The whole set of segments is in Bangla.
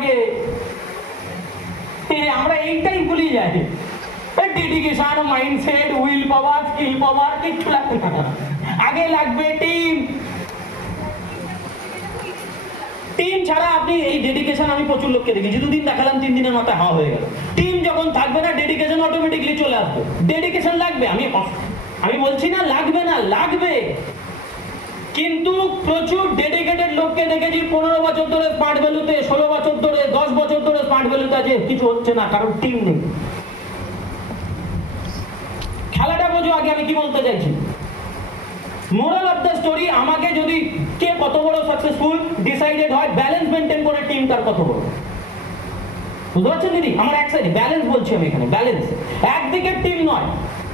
লাগে, আমরা এইটাই ভুলে যাই। Dedication, mindset, will power, skill power কিচ্ছু লাগবে না। আগে লাগবে টিম। টিম ছাড়া আপনি এই ডেডিকেশন, আমি প্রচুর লোককে দেখেছি, 2 দিন দেখালাম 3 দিনের মাথায় হাওয়া হয়ে গেল। টিম যখন থাকবে না, ডেডিকেশন অটোমেটিকলি চলে আসবে। ডেডিকেশন লাগবে, আমি বলছি না লাগবে না, লাগবে। কিন্তু প্রচুর ডেডিকেটেড লোককে দেখেছি 15 বছর ধরে স্মার্ট ভ্যালুতে, 16 বছর ধরে, 10 বছর ধরে স্মার্ট ভ্যালুতে আছে, কিছু হচ্ছে না, কারণ টিম নেই। খেলাটা বোঝো আগে আমি কি বলতে চাইছি। মোরাল অফ দ্য স্টোরি, আমাকে যদি কে কত বড় সাকসেসফুল ডিসাইডেড হয় ব্যালেন্স মেনটেন করে টিম তার কত বড়। বুঝতে পারছেন দিদি? আমার এক সাইডে ব্যালেন্স বলছি আমি এখানে, ব্যালেন্স। একদিকে টিম নয়।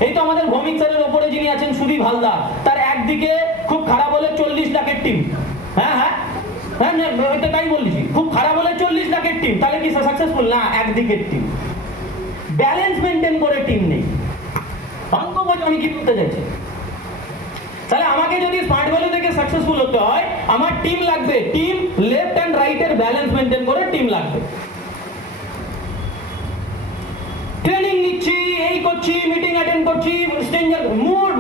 এই তো আমাদের ভৌমিক স্যারের ওপরে যিনি আছেন সুদীপ হালদার, তার একদিকে খুব খারাপ হলে 40 লাখের টিম। হ্যাঁ হ্যাঁ হ্যাঁ, তাই বলছি, খুব খারাপ হলে 40 লাখের টিম, তাহলে কি সাকসেসফুল? না, একদিকের টিম। ব্যালেন্স মেনটেন করে টিম নেই। অঙ্ক বোঝো আমি কি করতে চাইছি। তাহলে আমাকে যদি স্মার্ট ভ্যালু থেকে সাকসেসফুল হতে হয়, আমার টিম লাগবে। টিম, লেফট এন্ড রাইট এর ব্যালেন্স মেনটেন করে টিম লাগবে। ট্রেনিং নিচ্ছি, এই করছি, মিটিং অ্যাটেন্ড করছি,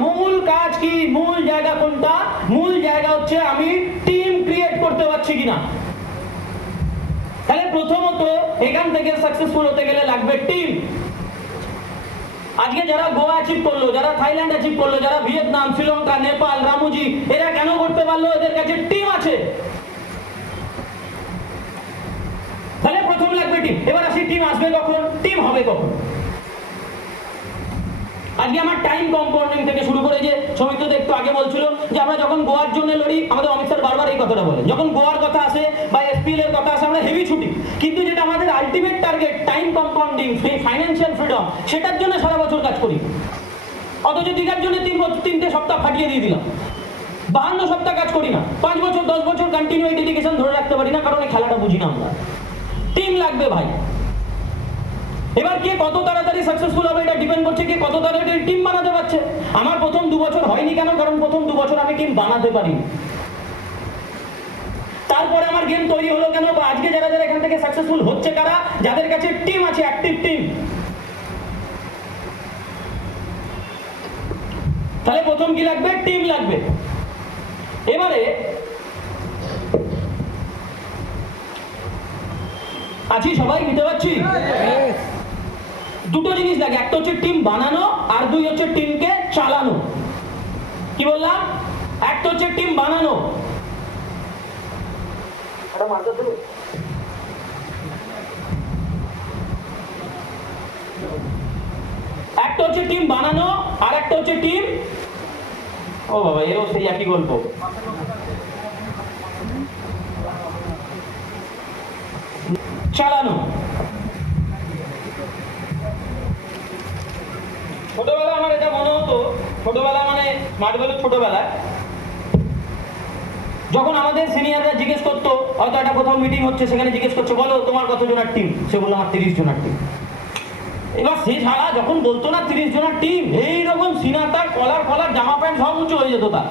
মূল কাজ কি, মূল জায়গা কোনটা? মূল জায়গা হচ্ছে আমি টিম ক্রিয়েট করতে পারছি কিনা। তাহলে প্রথমত এখান থেকে সাকসেসফুল হতে গেলে লাগবে টিম। আজকে যারা গোয়া অ্যাচিভ করলো, যারা থাইল্যান্ড অ্যাচিভ করলো, যারা ভিয়েতনাম, শ্রীলঙ্কা, নেপাল, রামুজি, এরা কেন করতে পারলো? এদের কাছে টিম আছে। তাহলে প্রথম লাগবে টিম। এবার আসি টিম আসবে কখন, টিম হবে কখন। আজকে আমার টাইম কম্পাউন্ডিং থেকে শুরু করে, যে সৌমিত্র একটু আগে বলছিল যে আমরা যখন গোয়ার জন্য লড়ি, আমাদের অমিত স্যার বারবার এই কথাটা বলে, যখন গোয়ার কথা আসে বা এসপিএল এর কথা আসে আমরা হেভি ছুটি। কিন্তু যেটা আমাদের আলটিমেট টার্গেট, টাইম কম্পাউন্ডিং, সেই ফাইন্যান্সিয়াল ফ্রিডম, সেটার জন্য সারা বছর কাজ করি। অথচ দীঘার জন্য 3 সপ্তাহ ফাটিয়ে দিয়ে দিলাম। 52 সপ্তাহ কাজ করি না, 5 বছর 10 বছর কন্টিনিউ ডেডিকেশন ধরে রাখতে পারি না, কারণ এই খেলাটা বুঝি না আমরা। টিম লাগবে ভাই। এবার কে কত তাড়াতাড়ি সাকসেসফুল হবে এটা ডিপেন্ড করছে কে কত তাড়াতাড়ি টিম বানাতে পারছে। আমার প্রথম 2 বছর হয়নি কেন? কারণ প্রথম 2 বছর আমি টিম বানাতে পারিনি। তারপরে আমার গেম তৈরি হলো কেন? বা আজকে যারা যারা এখান থেকে সাকসেসফুল হচ্ছে কারা? যাদের কাছে টিম আছে, অ্যাক্টিভ টিম। তাহলে প্রথম কি লাগবে? টিম লাগবে। এবারে আছি সবাই, নিতে পারছি? দুটো জিনিস লাগে, একটা হচ্ছে টিম বানানো, আর 2 হচ্ছে টিমকে চালানো। কি বললাম? একটা হচ্ছে টিম বানানো, একটা হচ্ছে টিম বানানো, আর একটা হচ্ছে টিম, ও বাবা এরও সেই একই গল্প। চালানো। ছোটবেলায় আমার এটা মনে হতো, ছোটবেলা মানে স্মার্ট ভ্যালু ছোটবেলায় যখন আমাদের সিনিয়ররা জিজ্ঞেস করতো, হয়তো একটা কোথাও মিটিং হচ্ছে, সেখানে জিজ্ঞেস করছে বলো তোমার কত জনের টিম, সে বললো আমার 30 জনের টিম। এবার সে ছাড়া যখন বলতো না 30 জনের টিম, এইরকম সিনাটা, কলার জামা প্যান্ট সব উঁচু হয়ে যেত তার।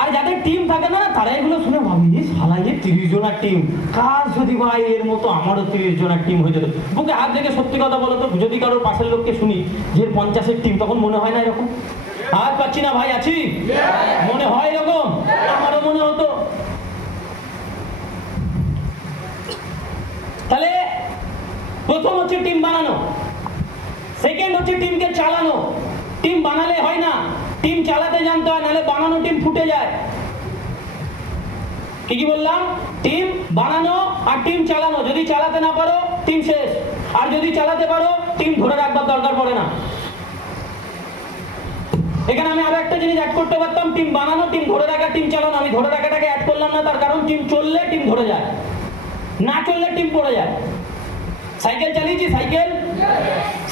আর যাদের টিম থাকে না, তারা এগুলো শুনে ভাবি শালা যে 30 জনের টিম, কার যদি ভাই এর মতো আমারও 30 জনের টিম হয়ে যেত। বুকে হাত দেখে সত্যি কথা বলো তো, যদি কারোর পাশের লোককে শুনি যে 50-এর টিম, তখন মনে হয় না এরকম? হাত পাচ্ছি না ভাই, আছি? মনে হয় এরকম? আমারও মনে হতো। তাহলে প্রথম হচ্ছে টিম বানানো, সেকেন্ড হচ্ছে টিমকে চালানো। টিম বানালে হয় না, টিম চালাতে জানতে হয়, নাহলে বানানো টিম ফুটে যায়। কি বললাম? টিম বানানো আর টিম চালানো। যদি চালাতে না পারো টিম শেষ, আর যদি চালাতে পারো টিম ধরে রাখবার দরকার পড়ে না। এখানে আমি আরো একটা জিনিস অ্যাড করতে পারতাম, টিম বানানো, টিম ধরে রাখা, টিম চালানো। আমি ধরে রাখাটাকে অ্যাড করলাম না, তার কারণ টিম চললে টিম ধরে যায়, না চললে টিম পড়ে যায়। সাইকেল চালিয়েছি,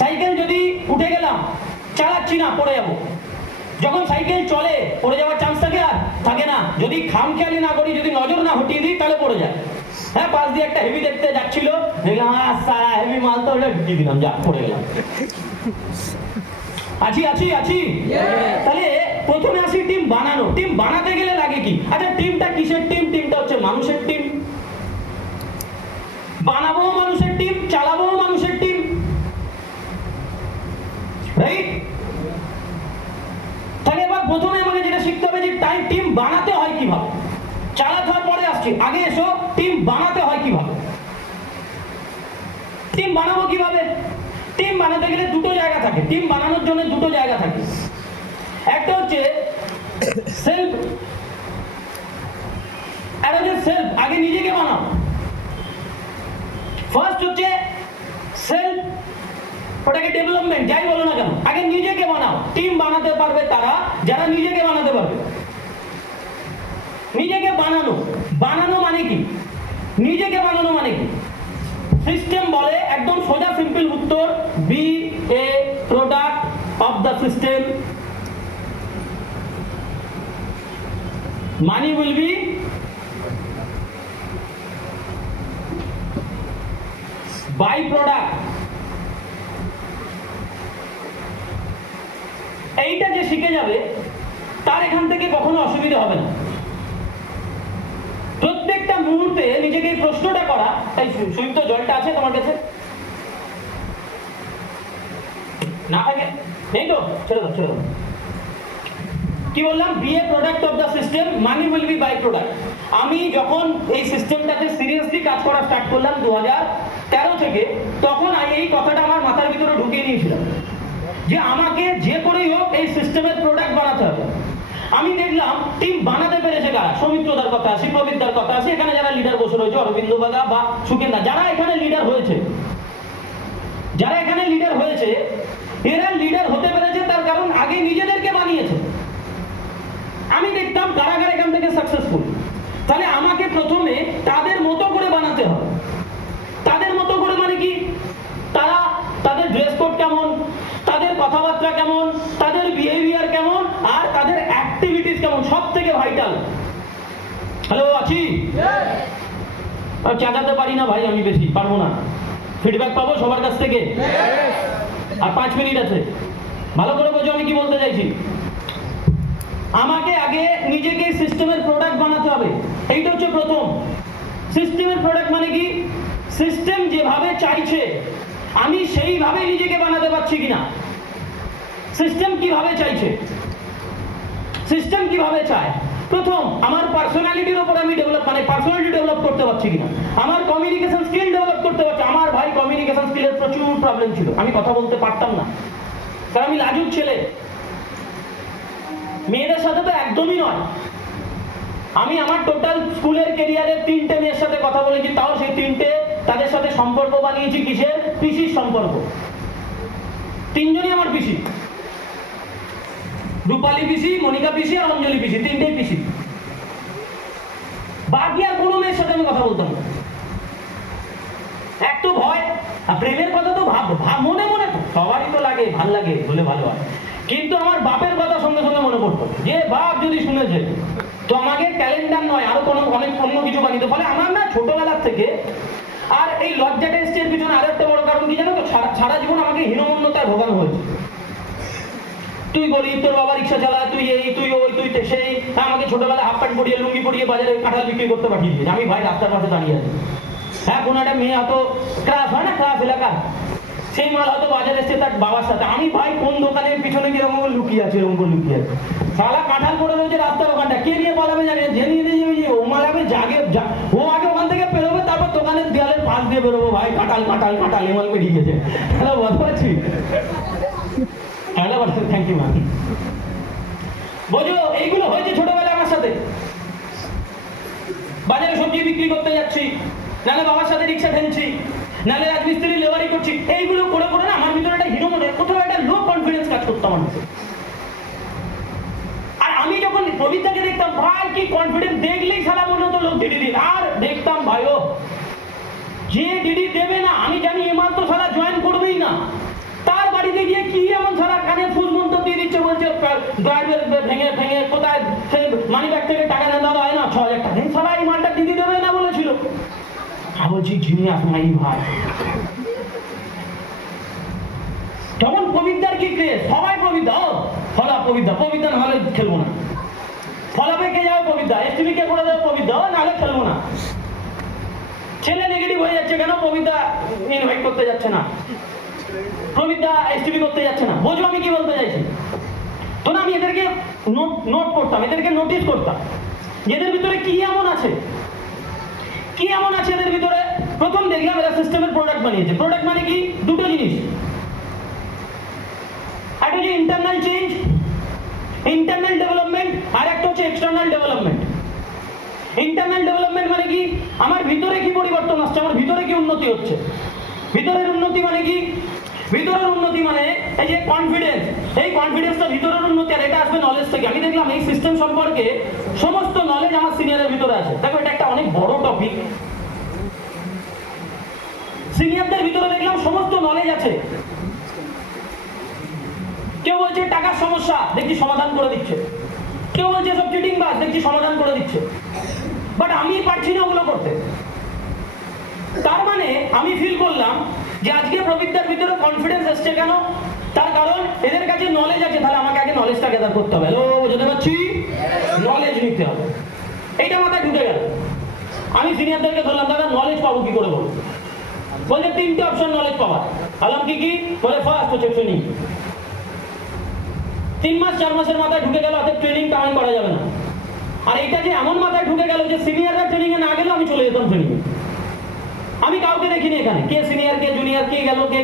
সাইকেল যদি উঠে গেলাম, চালাচ্ছি না, পড়ে যাবো। যখন সাইকেল চলে পড়ে যাওয়ার চান্স থাকে না। যদি খামখেয়ালি না করি, যদি নজর না হটিয়ে দিই, তাহলে পড়ে যায়। হ্যাঁ, পাশ দিয়ে একটা হেভি দেখতে যাচ্ছিল, দেখলাম সারা হেভি মাল, তো ওটা ঢুকিয়ে দিলাম, যা পড়ে গেলাম। আছি। তাহলে প্রথমে আসি টিম বানানো। টিম বানাতে গেলে লাগে কি? আচ্ছা টিমটা কিসের টিম? টিমটা হচ্ছে মানুষের টিম। বানাবো মানুষের টিম, চালাবো মানুষের টিম, রাইট? তাহলে এবার প্রথমে আমাকে যেটা শিখতে হবে যে টিম বানাতে হয় কিভাবে। চালাতে হয় পরে আসছি, আগে এসো টিম বানাতে হয় কিভাবে। টিম বানাবো কিভাবে? টিম বানাতে গেলে দুটো জায়গা থাকে, টিম বানানোর জন্য দুটো জায়গা থাকে। একটা হচ্ছে সেলফ, আর হচ্ছে সেলফ, আগে নিজেকে বানাও। ফার্স্ট হচ্ছে সেলফ, ওটাকে ডেভেলপমেন্ট যাই বলো না কেন, আগে নিজেকে বানাও। টিম বানাতে পারবে তারা যারা নিজেকে বানাতে পারবে। নিজেকে বানানো, বানানো মানে কি? নিজেকে বানানো মানে কি? সিস্টেম বলে, একদম সোজা সিম্পল উত্তর, be a product of the system, money will be by product. এইটা যে শিখে যাবে তার এখান থেকে কখনো অসুবিধা হবে না। প্রত্যেকটা মুহূর্তে নিজেকে এই প্রশ্নটা করা, তাই সুইপ্ত জলটা আছে তোমার কাছে? না থাকে? নেই তো? ছেড়ে দাও, ছেড়ে দাও। কি বললাম? Be a product of the system, money will be by product. আমি যখন এই সিস্টেমটাতে সিরিয়াসলি কাজ করা স্টার্ট করলাম 2013 থেকে, তখন এই কথাটা আমার মাথার ভিতরে ঢুকিয়ে নিয়েছিলাম যে আমাকে যে করেই হোক এই সিস্টেমের প্রোডাক্ট বানাতে হবে। আমি দেখলাম টিম বানাতে পেরেছে কারা। সৌমিত্রদার কথা আসি, প্রবীরদার কথা আসি, এখানে যারা লিডার বসে রয়েছে, অরবিন্দ বাদা বা সুকেন্দা, যারা এখানে লিডার হয়েছে, যারা এখানে লিডার হয়েছে, এরা লিডার হতে পেরেছে তার কারণ আগে নিজেদেরকে বানিয়েছে। আমি দেখতাম কারা কারা এখান থেকে সাকসেসফুল। তাহলে আমাকে প্রথমে তাদের মতো করে বানাতে হবে। তাদের মতো করে মানে কি? তারা, তাদের ড্রেস কোড কেমন, তাদের কথাবার্তা কেমন, তাদের বিহেভিয়ার কেমন, আর তাদের অ্যাক্টিভিটিস কেমন, সব থেকে ভাইটাল। হ্যালো, আছি? চাচাতে পারি না ভাই, আমি বেশি পারবো না। ফিডব্যাক পাবো সবার কাছ থেকে। আর 5 মিনিট আছে, ভালো করে বোঝো আমি কি বলতে চাইছি। আমাকে আগে নিজেকে সিস্টেমের প্রোডাক্ট বানাতে হবে, এইটা হচ্ছে প্রথম। সিস্টেমের প্রোডাক্ট মানে কি? সিস্টেম যেভাবে চাইছে আমি সেইভাবে নিজেকে বানাতে পারছি কিনা। সিস্টেম কিভাবে চাইছে, সিস্টেম কিভাবে চায়, প্রথম আমার পার্সোনালিটির উপর আমি পার্সোনালিটি ডেভেলপ করতে পারছি কিনা, আমার কমিউনিকেশন স্কিল ডেভেলপ করতে পারছি। আমার ভাই কমিউনিকেশন স্কিলের প্রচুর প্রবলেম ছিল, আমি কথা বলতে পারতাম না, কারণ আমি লাজুক ছেলে। মেয়েদের সাথে তো একদমই নয়। আমি আমার টোটাল স্কুলের ক্যারিয়ারে 3টে মেয়ের সাথে কথা বলেছি, তাও সেই 3টে তাদের সাথে সম্পর্ক বানিয়েছি কিসের? পিসির সম্পর্ক। 3জনই আমার পিসি, রূপালী পিসি, মনিকা পিসি আর অঞ্জলি পিসি, 3টেই পিসি। বাকি আর কোনো মেয়ের সাথে আমি কথা বলতাম না। একটু ভয়, প্রেমের কথা তো মনে মনে সবারই তো লাগে, ভাল লাগে বলে ভালো হয়, কিন্তু আমার বাপের কথা সঙ্গে সঙ্গে মনে পড়তো যে বাপ যদি শুনেছে তো আমাকে ক্যালেন্ডার নয় আরো কোনো অনেক অন্য কিছু বানিয়ে। ফলে আমার না ছোটবেলার থেকে, আর এই লজ্জা টেস্টের পিছনে আরো একটা বড় কারণ কি জানো তো? সারা জীবন আমাকে হীনমন্যতায় ভোগানো হয়েছে। তুই গরিব, তোর বাবা রিক্সা চালায়, তুই এই, তুই ওই, তুই সেই। আমাকে ছোটবেলায় হাফ প্যান্ট পরিয়ে, লুঙ্গি পরিয়ে বাজারে কাঁঠাল বিক্রি করতে পাঠিয়েছে। আমি ভাই রাস্তার পাশে দাঁড়িয়ে আছি। হ্যাঁ, কোনো একটা মেয়ে হয়তো ক্রাস হয় না, ক্রাস এলাকা, সেই মাল হয়তো বাজারে এসছে তার বাবার সাথে। আমি ভাই কোন দোকানের পিছনে কিরকম লুকিয়ে আছে, এরকম করে লুকিয়ে আছে। সালা কাঁঠাল পড়ে রয়েছে রাস্তার ওখানটা, কে নিয়ে পালাবে জানি, যে নিয়ে দিয়ে ও মালাবে জাগে, ও আগে ওখান থেকে বেরোবে, তারপর দোকানের দেয়ালের পাশ দিয়ে বেরোবো। ভাই কাঁঠাল কাঁঠাল কাঁঠাল এমাল বেরিয়ে গেছে। হ্যালো, বলতে পারছি? Hello, thank you ma'am. বোঝো, এইগুলো হয়েছে ছোটবেলায় আমার সাথে। বাজারে সবজি বিক্রি করতে যাচ্ছি, নাহলে বাবার সাথে রিক্সা ঠেলছি, নাহলে রাজমিস্ত্রি লেবারি করছি। এইগুলো করে করে না আমার ভিতরে একটা হীনমনে, কোথাও একটা লো কনফিডেন্স কাজ করতো আমার ভিতরে। আর আমি যখন প্রবীরদাকে দেখতাম, ভাই কি কনফিডেন্স, দেখলেই সারা মনে হতো লোক ডিডি দিন। আর দেখতাম ভাইও, যে ডিডি দেবে না, আমি জানি এমাল তো সারা জয়েন করবেই না, তার বাড়িতে গিয়ে কি এমন সারা কানে ফুল মন্ত্র দিয়ে দিচ্ছে, বলছে ড্রাইভার ভেঙে ভেঙে কোথায় মানি ব্যাগ থেকে টাকা না দেওয়া হয় না, 6000 টাকা সারা এই মালটা দিদি দেবে না বলেছিল। আমি বলছি জিনিয়াস মাই ভাই। তখন প্রবীরদার কি ক্রেজ, সবাই প্রবীরদা, ও ফলা প্রবীরদা নাহলে খেলবো না, ফলাপে কে যাবে প্রবীরদা, এসটিভি কে করে দেবে প্রবীরদা, নাহলে খেলবো না। ছেলে নেগেটিভ হয়ে যাচ্ছে কেন? প্রবিতা ইনভাইট করতে যাচ্ছে না, প্রবিতা এসটিভি করতে যাচ্ছে না। বোঝো আমি কি বলতে চাইছি? তো না, আমি এদেরকে নোট করতাম, এদেরকে নোটিস করতাম, এদের ভিতরে কি এমন আছে, কি এমন আছে এদের ভিতরে। প্রথম দেখলাম এরা সিস্টেমের প্রোডাক্ট বানিয়েছে। প্রোডাক্ট মানে কি? দুটো জিনিস, একটা হচ্ছে ইন্টারনাল চেঞ্জ, ইন্টারনাল ডেভেলপমেন্ট, আর একটা হচ্ছে এক্সটার্নাল ডেভেলপমেন্ট। ইন্টারনাল ডেভেলপমেন্ট মানে কি? আমার ভিতরে কি পরিবর্তন আসছে, আমার ভিতরে কি উন্নতি হচ্ছে। ভিতরের উন্নতি মানে কি? ভিতরের উন্নতি মানে এই যে কনফিডেন্স, এই কনফিডেন্সটা ভিতরের উন্নতি, আর এটা আসবে নলেজ থেকে। আমি দেখলাম এই সিস্টেম সম্পর্কে সমস্ত নলেজ আমার সিনিয়রের ভিতরে আছে। দেখো, এটা একটা অনেক বড় টপিক। সিনিয়রদের ভিতরে দেখলাম সমস্ত নলেজ আছে। কেউ বলছে টাকার সমস্যা, দেখছি সমাধান করে দিচ্ছে। কেউ বলছে সব চিটিং বাস, দেখছি সমাধান করে দিচ্ছে। বাট আমি পারছি না ওগুলো করতে। তার মানে আমি ফিল করলাম যে আজকে প্রবীরদের ভিতরে কনফিডেন্স এসছে কেন? তার কারণ এদের কাছে নলেজ আছে। তাহলে আমাকে আগে নলেজটা গ্যাদার করতে হবে। হ্যালো, বুঝতে পারছি? নলেজ নিতে হবে, এইটা মাথায় ঢুকে গেল। আমি সিনিয়রদেরকে ধরলাম, দাদা নলেজ পাবো কি করে বলো? বলছে তিনটে অপশন নলেজ পাওয়ার। বললাম কি কি? বলে ফার্স্ট হচ্ছে ট্রেনিং। 3 মাস 4 মাসের মাথায় ঢুকে গেল, অর্থাৎ ট্রেনিং তেমন করা যাবে না। আর এইটা যে এমন মাথায় ঢুকে গেল যে সিনিয়ররা ট্রেনিং এ না গেলেও আমি চলে যেতাম ট্রেনিং এ। আমি কাউকে দেখিনি এখানে, কে সিনিয়র কে জুনিয়র, কে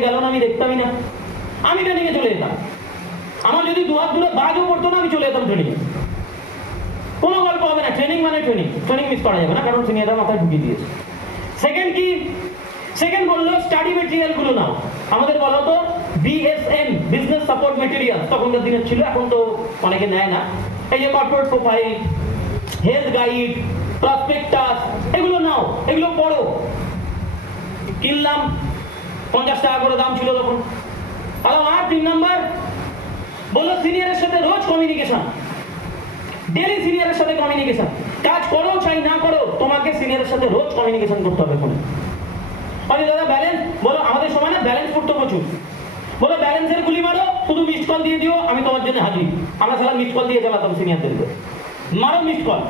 গেল না আমি দেখতামই না। আমি ট্রেনিং এ চলে যেতাম। আমার যদি দু হাত দূরে বাজও পড়তো না, আমি চলে যেতাম ট্রেনিং এ। কোনো গল্প হবে না, ট্রেনিং মানে ট্রেনিং, ট্রেনিং মিস করা যাবে না, কারণ সিনিয়ররা মাথায় ঢুকিয়ে দিয়েছে। সেকেন্ড কি? সেকেন্ড বললো স্টাডি মেটেরিয়াল গুলো নাও। আমাদের বলো তো বিএসএম, বিজনেস সাপোর্ট মেটেরিয়াল, তখনকার দিনের ছিল, এখন তো অনেকে নেয় না। এই যে corporate profile, health guide, prospectus, এগুলো নাও, এগুলো পড়ো। কিনলাম, 50 টাকা করে দাম ছিল তখন। আর 3 নম্বর বললো সিনিয়রের সাথে রোজ কমিউনিকেশন, ডেলি সিনিয়রের সাথে কমিউনিকেশন। কাজ করো চাই না করো, তোমাকে সিনিয়রের সাথে রোজ কমিউনিকেশন করতে হবে ফোনে। আরে দাদা ব্যালেন্স, বলো আমাদের সময় না ব্যালেন্স করতে প্রচুর। বলো ব্যালেন্সের গুলি মারো, শুধু মিসড কল দিয়ে দিও, আমি তোমার জন্য হাজির। আমরা সারা মিসড কল দিয়ে চালাতাম সিনিয়রদেরকে। মারো missed call,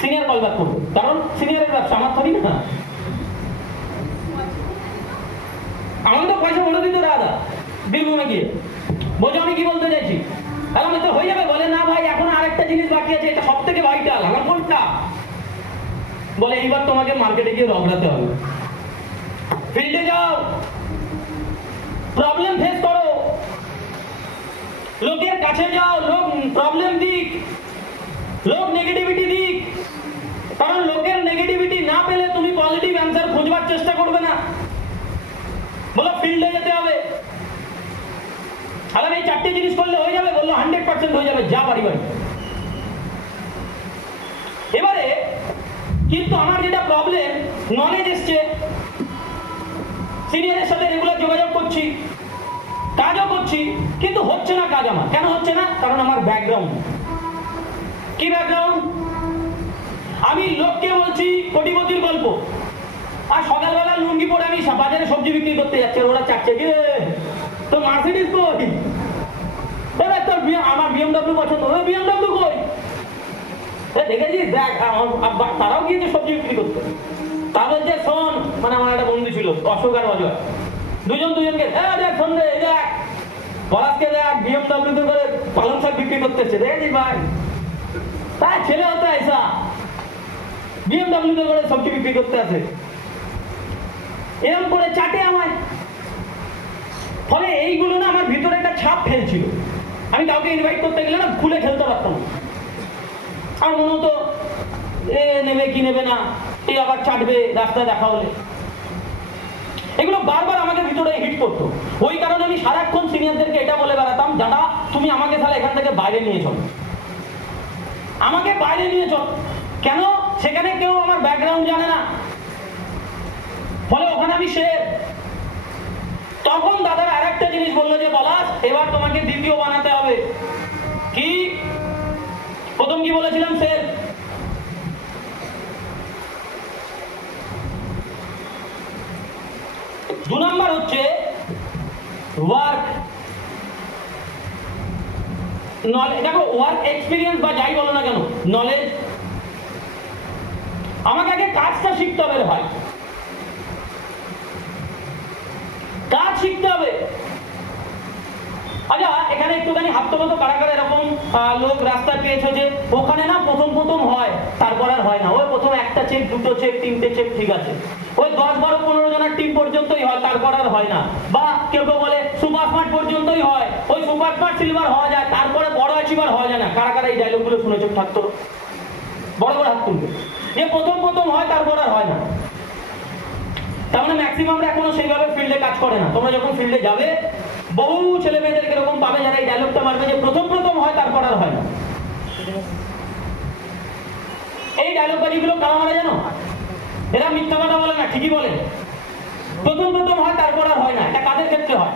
senior call back করবো, কারণ সিনিয়রের ব্যবসা, আমার থরি না। আমাকে তো পয়সা বলে দিত দাদা বীরভূমে গিয়ে। বোঝো আমি কি বলতে চাইছি? এখন তো হয়ে যাবে। বলে না ভাই, এখন আরেকটা জিনিস বাকি আছে, এটা সব থেকে ভাইটাল। আমার কোনটা? বলে এইবার তোমাকে মার্কেটে গিয়ে রগড়াতে হবে, ফিল্ডে যাও, প্রবলেম ফেস করো, লোকের কাছে যাও, লোক প্রবলেম দিক, লোক নেগেটিভিটি দিক, কারণ লোকের নেগেটিভিটি না পেলে তুমি পজিটিভ অ্যান্সার খুঁজবার চেষ্টা করবে না। বলো ফিল্ডে যেতে হবে। আরে এই 4টে জিনিস করলে হয়ে যাবে? বললো 100% হয়ে যাবে, যা পারি বাড়ি। এবারে কিন্তু আমার যেটা প্রবলেম, নলেজ এসছে, সিনিয়রের সাথে রেগুলার যোগাযোগ করছি, কাজও করছি, কিন্তু হচ্ছে না কাজ আমার। কেন হচ্ছে না? কারণ আমার ব্যাকগ্রাউন্ড কি? ব্যাকগ্রাউন্ড, আমি লোককে বলছি কোটিপতির গল্প, আর সকালবেলা লুঙ্গি পরে আমি বাজারে সবজি বিক্রি করতে যাচ্ছি, আর ওরা চাচ্ছে যে তো মার্সিডিজ কই, এবার তোর আমার বিএমডব্লিউ পছন্দ, ওই বিএমডব্লিউ কই, দেখেছিস দেখ, তারাও গিয়েছে সবজি বিক্রি করতে। তা বলছে শোন, মানে আমার একটা বন্ধু ছিল অশোক আর অজয়, দুজনকে দেখ শোন রে, দেখ পলাশকে দেখ বিএমডব্লিউতে করে পালং শাক বিক্রি করতে এসছে, দেখেছিস ভাই? তাই ছেলে হতে আইসা বিএমডব্লিউতে করে সবজি বিক্রি করতে আসে, এরকম করে চাটে আমায়। ফলে এইগুলো না আমার ভিতরে একটা ছাপ ফেলছিল। আমি কাউকে ইনভাইট করতে গেলে না খুলে খেলতে পারতাম না। আর মনে হতো এ নেবে কি নেবে না, এই আবার চাটবে রাস্তায় দেখা হলে। এগুলো বারবার আমাকে ভিতরে হিট করতো। ওই কারণে আমি সারাক্ষণ সিনিয়রদেরকে এটা বলে বেড়াতাম, দাদা তুমি আমাকে তাহলে এখান থেকে বাইরে নিয়ে চলো, আমাকে বাইরে নিয়ে চল। কেন? সেখানে কেউ আমার ব্যাকগ্রাউন্ড জানে না, ফলে ওখানে আমি শের। তখন দাদার আরেকটা জিনিস বললো যে পলাশ, এবার তোমাকে দ্বিতীয় বানাতে হবে। কি? প্রথম কি বলেছিলাম? সেলফ। 2 নাম্বার হচ্ছে ওয়ার্ক নলেজ। দেখো ওয়ার্ক এক্সপিরিয়েন্স বা যাই বলো না কেন, নলেজ। আমাকে আগে কাজটা শিখতে হবে ভাই, কাজ শিখতে হবে। আচ্ছা এখানে একটুখানি হাতমতো কারা কারা এরকম লোক রাস্তায় পেয়েছো যে ওখানে না প্রথম প্রথম হয় তারপর আর হয় না, ওই প্রথম একটা চেক, দুটো চেক, তিনটে চেক ঠিক আছে, ওই 10, 12, 15 জনের টিম পর্যন্তই হয়, তারপর আর হয় না। বা কেউ কেউ বলে সুপার স্মার্ট পর্যন্তই হয়, ওই সুপার স্মার্ট সিলভার হওয়া যায়, তারপরে বড় অ্যাচিভার হওয়া যায় না। কারা কারা এই ডায়লগগুলো শুনেছো থাকতো, বড় বড় হাত তুলবে, যে প্রথম প্রথম হয় তারপর আর হয় না। তার মানে ম্যাক্সিমামরা এখনো সেইভাবে ফিল্ডে কাজ করে না। তোমরা যখন ফিল্ডে যাবে বহু ছেলে মেয়েদেরকে এরকম পাবে যারা এই ডায়লগটা মারবে যে প্রথম প্রথম হয় তারপর আর হয় না। এই ডায়লগ বাজিগুলো কারা মারা জানো? এরা মিথ্যা কথা বলে না, ঠিকই বলে। প্রথম প্রথম হয় তারপর আর হয় না। এটা কাদের ক্ষেত্রে হয়?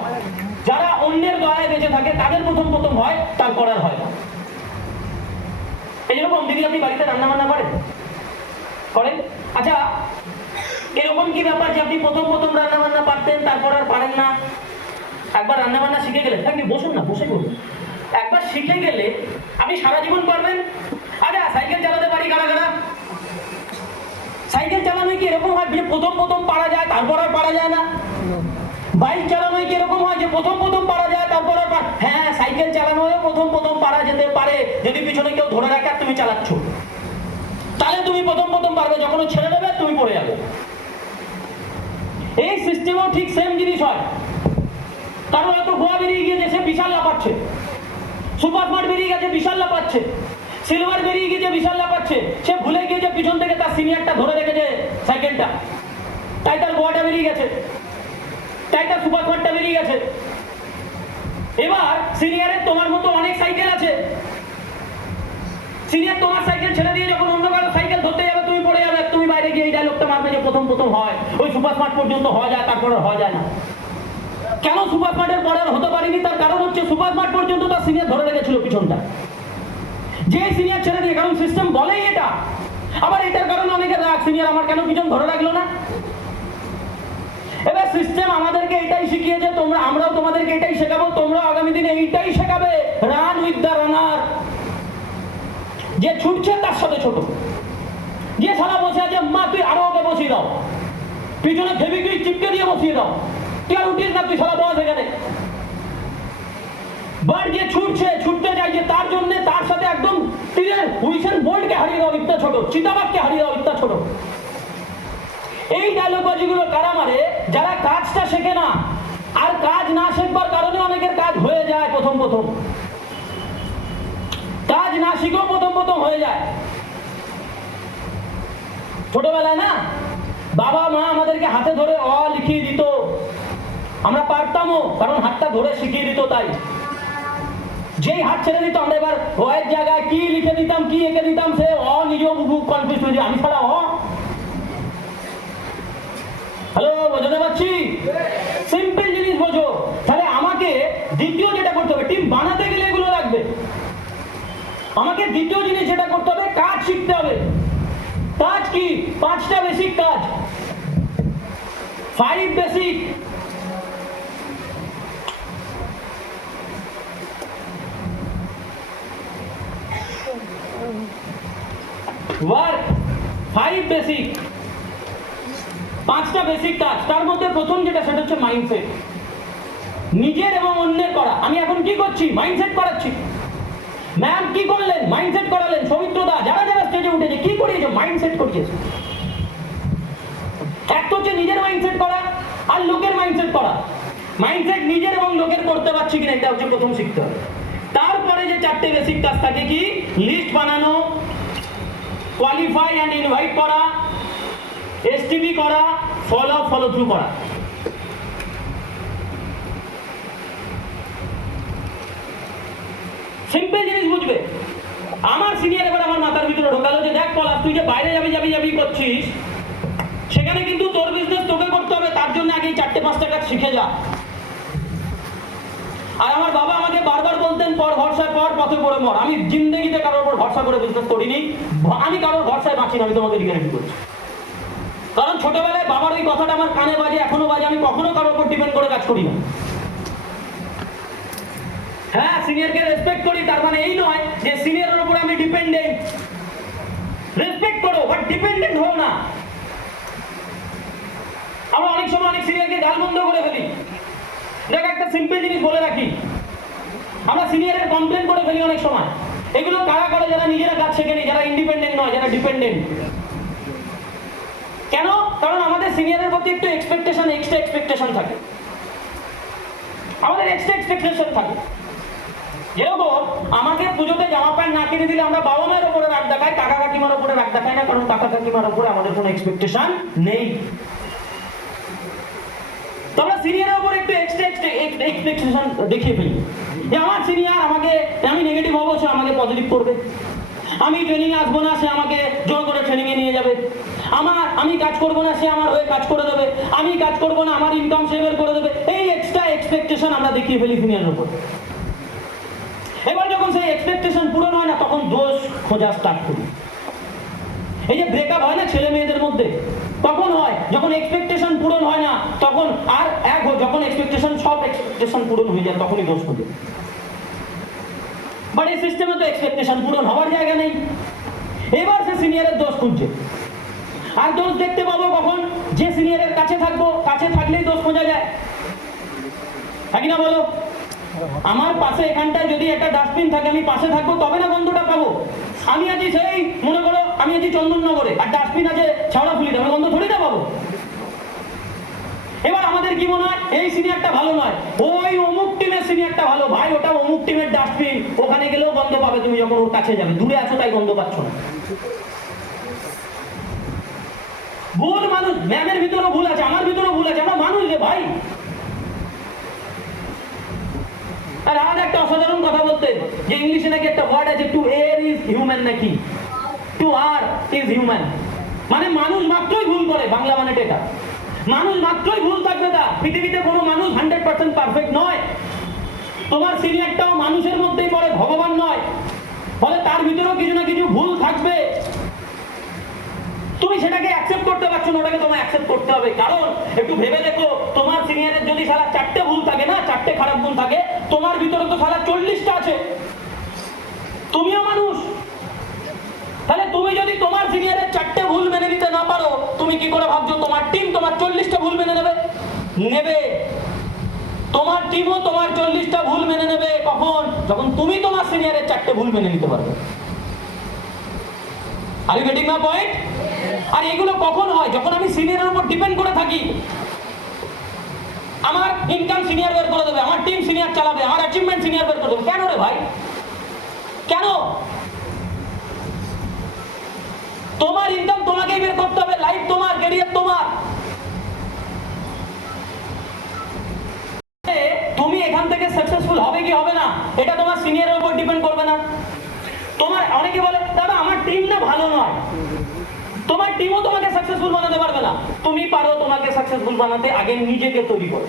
যারা অন্যের দয়ায় বেঁচে থাকে তাদের প্রথম প্রথম হয়, তারপর আর হয় না। এই যেরকম দিদি আপনি বাড়িতে রান্না বান্না করেন? আচ্ছা এরকম কি ব্যাপার যে আপনি প্রথম প্রথম রান্না বান্না পারতেন তারপর আর পারেন না? একবার রান্না বান্না শিখে গেলে, আপনি বসুন না, বসে করুন, একবার শিখে গেলে আপনি সারা জীবন পারবেন। আচ্ছা সাইকেল চালাতে পারি কারা কারা? সাইকেল চালানো কি এরকম হয় যে প্রথম প্রথম পারা যায় তারপর আর পারা যায় না? বাইক চালানো কি এরকম হয় যে প্রথম প্রথম পারা যায় তারপর আর হ্যাঁ, সাইকেল চালানোও প্রথম প্রথম পারা যেতে পারে যদি পিছনে কেউ ধরে রাখে আর তুমি চালাচ্ছ, তাহলে তুমি প্রথম প্রথম পারবে, যখন ছেড়ে দেবে তুমি পড়ে যাবে। এই সিস্টেমও ঠিক সেম জিনিস হয়। কারণ হয়তো গোয়া বেরিয়ে গিয়ে সে বিশাল লাফাচ্ছে, সুপার স্মার্ট বেরিয়ে গেছে বিশাল লাফাচ্ছে, সিলভার বেরিয়ে গিয়েছে বিশাল লাফাচ্ছে, সে ভুলে গিয়েছে পিছন থেকে তার সিনিয়রটা ধরে রেখেছে সাইকেলটা, তাই তার গোয়াটা বেরিয়ে গেছে, তাই তার সুপার স্মার্টটা বেরিয়ে গেছে। এবার সিনিয়রের তোমার মতো অনেক সাইকেল আছে, সিনিয়র তোমার সাইকেল ছেড়ে দিয়ে যখন অন্য কারো সাইকেল ধরতে যাবে তুমি পড়ে যাবে, তুমি বাইরে গিয়ে এই ডায়লগটা মারবে যে প্রথম প্রথম হয়, ওই সুপার স্মার্ট পর্যন্ত হওয়া যায় তারপর হওয়া যায় না। কেন সুপার স্মার্টের পরে হতে পারিনি? তার কারণ হচ্ছে সুপার স্মার্ট পর্যন্ত তার সিনিয়র ধরে রেখেছিল পিছনটা, যে সিনিয়র ছেড়ে দিয়ে, কারণ সিস্টেম বলেই এটা। আবার এটার কারণে অনেকের রাগ, সিনিয়র আমার কেন পিছন ধরে রাখলো না? এবার সিস্টেম আমাদেরকে এটাই শিখিয়েছে, আমরাও তোমাদেরকে এটাই শেখাবো, তোমরাও আগামী দিনে এইটাই শেখাবে, রান উইথ দ্য রানার। যে ছুটছে তার সাথে ছোট, যে সারা বসে আছে মা তুই আরো ওকে বসিয়ে দাও, পিছনে ফেবিকুইক চিপকে দিয়ে বসিয়ে দাও, তুই আর উঠিস না, তুই সারা বস এখানে। বাট যে ছুটতে চাইছে তার জন্য তার সাথে একদম তীরের হুইসেন বোল্টকে হারিয়ে দাও ইত্যা ছোট, চিতাবাঘকে হারিয়ে দাও ইত্যা ছোট। এই ডায়লগ বাজিগুলো কারা মারে? যারা কাজটা শেখে না, আর কাজ না শেখবার কারণে অনেকের কাজ হয়ে যায় প্রথম প্রথম, কাজ না শিখেও প্রথম প্রথম হয়ে যায়। ছোটবেলায় না বাবা মা আমাদেরকে হাতে ধরে অ লিখিয়ে দিত, আমরা পারতামও, কারণ হাতটা ধরে শিখিয়ে দিত। তাই যেই হাত ছেড়ে দিত আমরা এবার অয়ের জায়গায় কি লিখে দিতাম, কি এঁকে দিতাম, সে অ নিজেও কনফিউজ হয়ে যায়, আমি ছাড়া অ। হ্যালো, বোঝাতে পারছি? সিম্পল জিনিস বোঝো। তাহলে আমাকে দ্বিতীয় যেটা করতে হবে, টিম বানাতে গেলে এগুলো লাগবে। আমাকে দ্বিতীয় জিনিস যেটা করতে হবে, কাজ শিখতে হবে। কাজ কি? 5টা বেসিক কাজ, 5 বেসিক। ওয়ার্ক 5 বেসিক, 5টা বেসিক কাজ। তার মধ্যে প্রথম যেটা সেটা হচ্ছে মাইন্ডসেট, নিজের এবং অন্যের করা। আমি এখন কি করছি? মাইন্ডসেট করাচ্ছি। ম্যাম কি করলেন? মাইন্ডসেট করালেন। সৌমিত্র দা, যারা যারা স্টেজে উঠেছে কি করিয়েছে? মাইন্ডসেট করিয়েছে। একটা হচ্ছে নিজের মাইন্ডসেট করা আর লোকের মাইন্ডসেট করা। মাইন্ডসেট নিজের এবং লোকের করতে পারছি কিনা, এটা হচ্ছে প্রথম শিখতে হবে। তারপরে যে 4টে বেসিক কাজ থাকে, কি? লিস্ট বানানো, কোয়ালিফাই অ্যান্ড ইনভাইট করা, এসটিপি করা, ফলো থ্রু করা। সিম্পল জিনিস বুঝবে। আমার সিনিয়র এবার আমার মাথার ভিতরে ঢোকালো যে দেখ পলাশ, তুই যে বাইরে যাবি করছিস, সেখানে কিন্তু তোর বিজনেস তোকে করতে হবে, তার জন্য আগে 4-5টা কাজ শিখে যা। আর আমার বাবা আমাকে বারবার বলতেন, পর ভরসায় পর, পথে পড়ে মর। আমি জিন্দগিতে কারোর উপর ভরসা করে বিজনেস করিনি, আমি কারোর ভরসায় বাঁচি না, আমি তোমাকে গ্যারান্টি করছি। কারণ ছোটবেলায় বাবার ওই কথাটা আমার কানে বাজে, এখনো বাজে, আমি কখনো কারোর উপর ডিপেন্ড করে কাজ করি না। হ্যাঁ, সিনিয়রকে রেসপেক্ট করি, তার মানে এই নয় যে সিনিয়রের উপর আমি ডিপেন্ডেন্ট। রেসপেক্ট করো, বাট ডিপেন্ডেন্ট হও না। আমরা অনেক সময় অনেক সিনিয়রকে গাল বন্ধ করে ফেলি। দেখ, একটা সিম্পল জিনিস বলে রাখি, আমরা সিনিয়রের কমপ্লেন করে ফেলি অনেক সময়। এগুলো কারা করে? যারা নিজেরা কাজ শেখেনি, যারা ইন্ডিপেন্ডেন্ট নয়, যারা ডিপেন্ডেন্ট। কেন? কারণ আমাদের সিনিয়রের প্রতি একটু এক্সপেকটেশন, এক্সট্রা এক্সপেকটেশন থাকে, আমাদের এক্সট্রা এক্সপেকটেশন থাকে। যেরকম আমাকে পুজোতে জামা প্যান্ট না কিনে দিলে আমরা বাবা মায়ের উপরে রাগ দেখাই, কাকা কাকিমার উপরে রাগ দেখাই না, কারণ কাকা কাকিমার উপরে আমাদের কোনো এক্সপেকটেশন নেই। তো আমরা সিনিয়রের উপর একটু এক্সট্রা এক্সপেকটেশন দেখিয়ে ফেলি যে আমার সিনিয়র আমাকে, আমি নেগেটিভ হবো সে আমাকে পজিটিভ করবে, আমি ট্রেনিং আসবো না সে আমাকে জোর করে ট্রেনিং এ নিয়ে যাবে, আমি কাজ করবো না সে আমার হয়ে কাজ করে দেবে, আমি কাজ করবো না আমার ইনকাম সে বের করে দেবে। এই এক্সট্রা এক্সপেকটেশন আমরা দেখিয়ে ফেলি সিনিয়রের উপর। এবার যখন সেই এক্সপেকটেশন পূরণ হয় না, তখন দোষ খোঁজা স্টার্ট করি। এই যে ব্রেকআপ হয় না ছেলে মেয়েদের মধ্যে, তখন হয় যখন এক্সপেকটেশন পূরণ হয় না, তখন আর এক যখন এক্সপেকটেশন, সব এক্সপেকটেশন পূরণ হয়ে যায়, তখনই দোষ খোঁজে। বাট এই সিস্টেমে তো এক্সপেকটেশন পূরণ হওয়ার জায়গা নেই। এবার সে সিনিয়রের দোষ খুঁজছে। আর দোষ দেখতে পাবো কখন? যে সিনিয়রের কাছে থাকবো, কাছে থাকলেই দোষ খোঁজা যায়, নাকি না বলো? আমার পাশে এখানটায় যদি একটা ডাস্টবিন থাকে, আমি পাশে থাকবো, তবে না গন্ধটা পাবো। আমি আছি সেই, মনে করো আমি আছি চন্দননগরে, আর ডাস্টবিন আছে ছাওড়াফুলিতে, আমি গন্ধ থোড়ি না পাবো। এবার আমাদের কি মনে হয়? এই সিনিয়রটা ভালো নয়, ওই অমুক টিমের সিনিয়রটা ভালো। ভাই, ওটা অমুক টিমের ডাস্টবিন, ওখানে গেলেও গন্ধ পাবে তুমি যখন ওর কাছে যাবে। দূরে আছো তাই গন্ধ পাচ্ছ না। ভুল মানুষ, ম্যামের ভিতরেও ভুল আছে, আমার ভিতরেও ভুল আছে, আমরা মানুষ রে ভাই। আর আজ একটা অসাধারণ কথা বলতেন যে ইংলিশে নাকি একটা ওয়ার্ড আছে, টু এর ইজ হিউম্যান, নাকি টু আর ইজ হিউম্যান, মানে মানুষ মাত্রই ভুল করে। বাংলা মানে এটা, মানুষ মাত্রই ভুল থাকবে। তা পৃথিবীতে কোনো মানুষ 100% পারফেক্ট নয়। তোমার সিনিয়রটাও মানুষের মধ্যেই পড়ে, ভগবান নয়। ফলে তার ভিতরেও কিছু না কিছু ভুল থাকবে। তুমি সেটাকে অ্যাকসেপ্ট করতে পারছো না, ওটাকে তোমায় অ্যাকসেপ্ট করতে হবে। কারণ একটু ভেবে দেখো, তোমার সিনিয়রের যদি সারা 4টে ভুল থাকে না, 4টে খারাপ গুণ থাকে, তোমার ভিতরে তো সারা 40টা আছে। তুমিও মানুষ। তাহলে তুমি যদি তোমার সিনিয়রের 4টে ভুল মেনে নিতে না পারো, তুমি কি করে ভাবছো তোমার টিম তোমার 40টা ভুল মেনে নেবে? নেবে। তোমার টিমও তোমার 40টা ভুল মেনে নেবে। কখন? যখন তুমি তোমার সিনিয়রের 4টে ভুল মেনে নিতে পারবে। Are you getting my point? আর এগুলো কখন হয়? যখন আমি সিনিয়রের উপর ডিপেন্ড করে থাকি। আমার ইনকাম সিনিয়র বের করে দেবে, আমার টিম সিনিয়র চালাবে, আমার অ্যাচিভমেন্ট সিনিয়র বের করে দেবে। কেন রে ভাই? কেন? তোমার ইনকাম তোমাকেই বের করতে হবে, লাইফ তোমার, ক্যারিয়ার তোমার। তুমি এখান থেকে সাকসেসফুল হবে কি হবে না, এটা তোমার সিনিয়রের উপর ডিপেন্ড করবে না। তোমার অনেকে বলে দাদা আমার টিম না ভালো নয়, তোমার টিমও তোমাকে সাকসেসফুল বানাতে পারবে না। তুমি পারো তোমাকে সাকসেসফুল বানাতে, আগে নিজেকে তৈরি করো,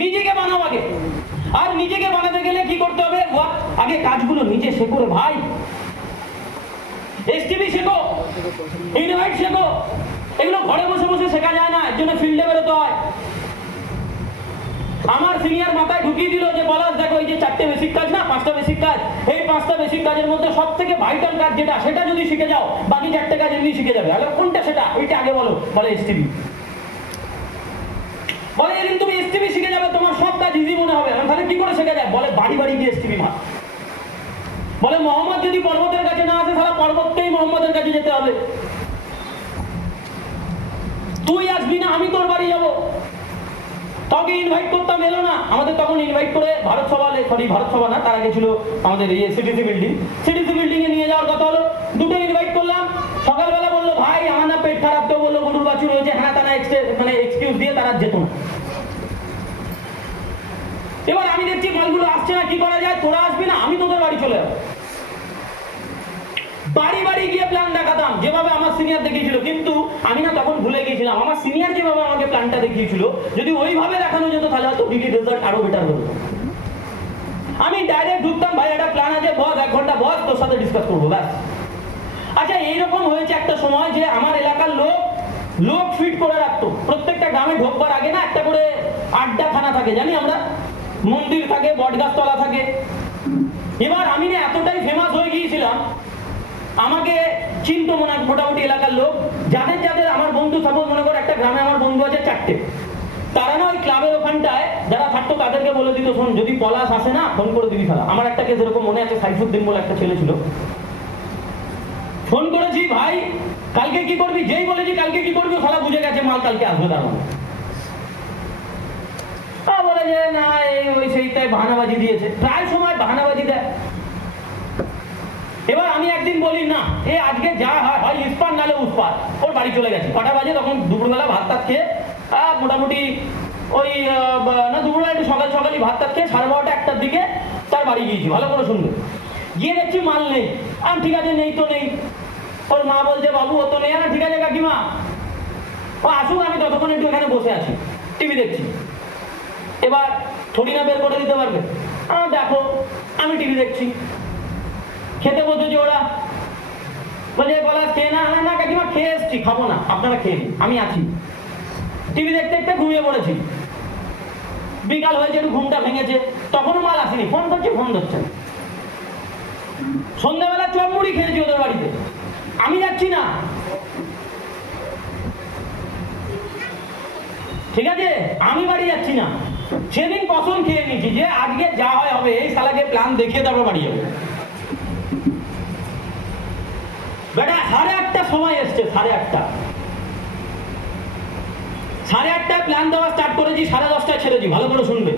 নিজেকে বানাও আগে। আর নিজেকে বানাতে গেলে কি করতে হবে? আগে কাজগুলো নিজে শেখো রে ভাই। এসটিভি শেখো, ইনভাইট শেখো। এগুলো ঘরে বসে বসে শেখা যায় না, এর জন্য ফিল্ডে বেরোতে হয়। আমার সিনিয়র মাথায় ঢুকিয়ে দিল যে বলাস দেখো, এই যে 4টে বেসিক কাজ না, 5টা বেসিক কাজ, এই 5টা বেসিক কাজের মধ্যে সব থেকে ভাইটাল কাজ যেটা, সেটা যদি শিখে যাও, বাকি 4টে কাজ এমনি শিখে যাবে। আগে কোনটা সেটা? ওইটা আগে বলো। বলে এসটিভি। বলে এদিন তুমি এসটিভি শিখে যাবে, তোমার সব কাজ ইজি মনে হবে। তাহলে কি করে শেখা যায়? বলে বাড়ি বাড়ি গিয়ে এসটিভি মার। বলে মোহাম্মদ যদি পর্বতের কাছে না আসে, তাহলে পর্বতকেই মোহাম্মদের কাছে যেতে হবে। তুই আসবি না, আমি তোর বাড়ি যাবো। কাউকে ইনভাইট করতাম, এলো না। আমাদের তখন ইনভাইট করে ভারত সভা না, তার আগে ছিল আমাদের সিটিসি বিল্ডিং। সিটিসি বিল্ডিং এ নিয়ে যাওয়ার কথা হলো, দুটো ইনভাইট করলাম। সকালবেলা বললো ভাই আমার না পেট খারাপ, তো বললো গরুর বাছুর হয়েছে, হ্যাঁ তারা মানে এক্সকিউজ দিয়ে তারা যেত না। এবার আমি দেখছি মালগুলো আসছে না, কি করা যায়? তোরা আসবি না, আমি তোদের বাড়ি চলে যাবো। বাড়ি বাড়ি গিয়ে প্ল্যান দেখাতাম, যেভাবে আমার সিনিয়র দেখিয়েছিল। কিন্তু আমি না তখন ভুলে গিয়েছিলাম, আমার সিনিয়র যেভাবে আমাকে প্ল্যানটা দেখিয়েছিল, যদি ওইভাবে দেখানো যেত তাহলে হয়তো ডিডি রেজাল্ট আরো বেটার হতো। আমি ডাইরেক্ট ঢুকতাম, ভাই একটা প্ল্যান আছে, বস 1 ঘন্টা বস, তোর সাথে ডিসকাস করবো, ব্যাস। আচ্ছা, এইরকম হয়েছে একটা সময় যে আমার এলাকার লোক ফিট করে রাখতো। প্রত্যেকটা গ্রামে ঢোকবার আগে না একটা করে আড্ডাখানা থাকে, জানি আমরা, মন্দির থাকে, বটগাছতলা থাকে। এবার আমি না এতটাই ফেমাস হয়ে গিয়েছিলাম আমাকে চিনতো মোটামুটি এলাকার লোক, যাদের যাদের আমার বন্ধু, সাপোজ মনে করো একটা গ্রামে আমার বন্ধু আছে 4টে, তারা না ওই ক্লাবের ওখানটায় যারা থাকতো তাদেরকে বলে দিত, শোন যদি পলাশ আসে না ফোন করে দিবি ফেলা। আমার একটা কেস এরকম মনে আছে, সাইফুদ্দিন বলে একটা ছেলে ছিল, ফোন করেছি ভাই কালকে কি করবি, যেই বলেছি কালকে কি করবি, সালা বুঝে গেছে মাল কালকে আসবে, তার মানে বলে যে না এই ওই সেইটাই বাহানাবাজি দিয়েছে, প্রায় সময় বাহানাবাজি দেয়। এবার আমি একদিন বলি না এ আজকে যা হয় ইস্পার নালে উস্পার, ওর বাড়ি চলে গেছে। কটা বাজে তখন দুপুরবেলা ভাত টাত খেয়ে মোটামুটি ওই না দুপুরবেলা একটু সকাল সকালই ভাত টাত খেয়ে 12:30 1টার দিকে তার বাড়ি গিয়েছি। ভালো করে শুনবে, গিয়ে দেখছি মাল নেই। ঠিক আছে নেই তো নেই। ওর মা বলছে বাবু ও তো নেই। না ঠিক আছে কাকিমা ও আসুক, আমি ততক্ষণ একটু এখানে বসে আছি টিভি দেখছি। এবার থরি না বের করে দিতে পারবে? দেখো আমি টিভি দেখছি, খেতে বসেছি, ওরা বলছে বলা খেয়ে না, না কাকিমা খেয়ে এসছি, খাবো না, আপনারা খেয়ে নিন, আমি আছি। টিভি দেখতে দেখতে ঘুমিয়ে পড়েছি। বিকাল হয়েছে, একটু ঘুমটা ভেঙেছে, তখনও মাল আসেনি, ফোন করছে ফোন ধরছে না। সন্ধ্যাবেলা চপ মুড়ি খেয়েছি ওদের বাড়িতে, আমি যাচ্ছি না, ঠিক আছে আমি বাড়ি যাচ্ছি না। সেদিন কসম খেয়ে নিয়েছি যে আজকে যা হয় হবে, এই শালাকে প্ল্যান দেখিয়ে তারপর বাড়ি যাবে। বেটা 8:30 সময় এসছে, 8:30 প্ল্যান দেওয়া স্টার্ট করেছি, 10:30 ছেড়েছি। ভালো করে শুনবে,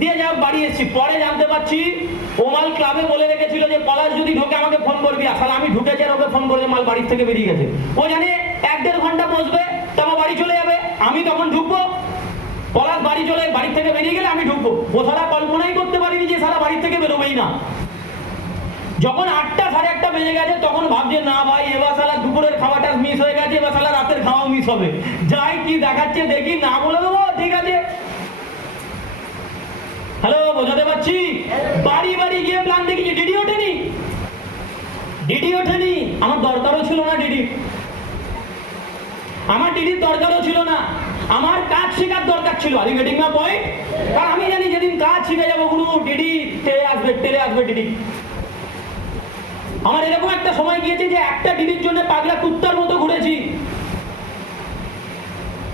দিয়ে যাও বাড়ি এসছি। পরে জানতে পারছি ও মাল ক্লাবে বলে রেখেছিল যে পলাশ যদি ঢোকে আমাকে ফোন করবি। আসলে আমি ঢুকেছি আর ওকে ফোন করলে মাল বাড়ির থেকে বেরিয়ে গেছে। ও জানে 1-1.5 ঘন্টা বসবে, তারপর বাড়ি চলে যাবে, আমি তখন ঢুকবো। পলাশ বাড়ি থেকে বেরিয়ে গেলে আমি ঢুকবো। ও সারা কল্পনাই করতে পারিনি যে সারা বাড়ি থেকে বেরোবেই না। যখন 8টা 8:30 বেজে গেছে তখন ভাবছে না ভাই এবার সালা দুপুরের খাওয়াটা মিস হয়ে গেছে, এবার সালা রাতের খাওয়াও মিস হবে। যাই কি দেখাচ্ছে দেখি, না বলে দেবো ঠিক আছে। হ্যালো, বোঝাতে পারছি? বাড়ি বাড়ি গিয়ে প্ল্যান দেখি, ডিডি ওঠেনি। আমার দরকারও ছিল না ডিডি, আমার ডিডির দরকারও ছিল না। আমার কাজ শেখার দরকার ছিল। Are getting my point? কারণ আমি জানি যেদিন কাজ শিখে যাবো গুরু ডিডি টেরে আসবে ডিডি। আমার এরকম একটা সময় গিয়েছে যে একটা ডিডির জন্য পাগলা কুত্তার মতো ঘুরেছি।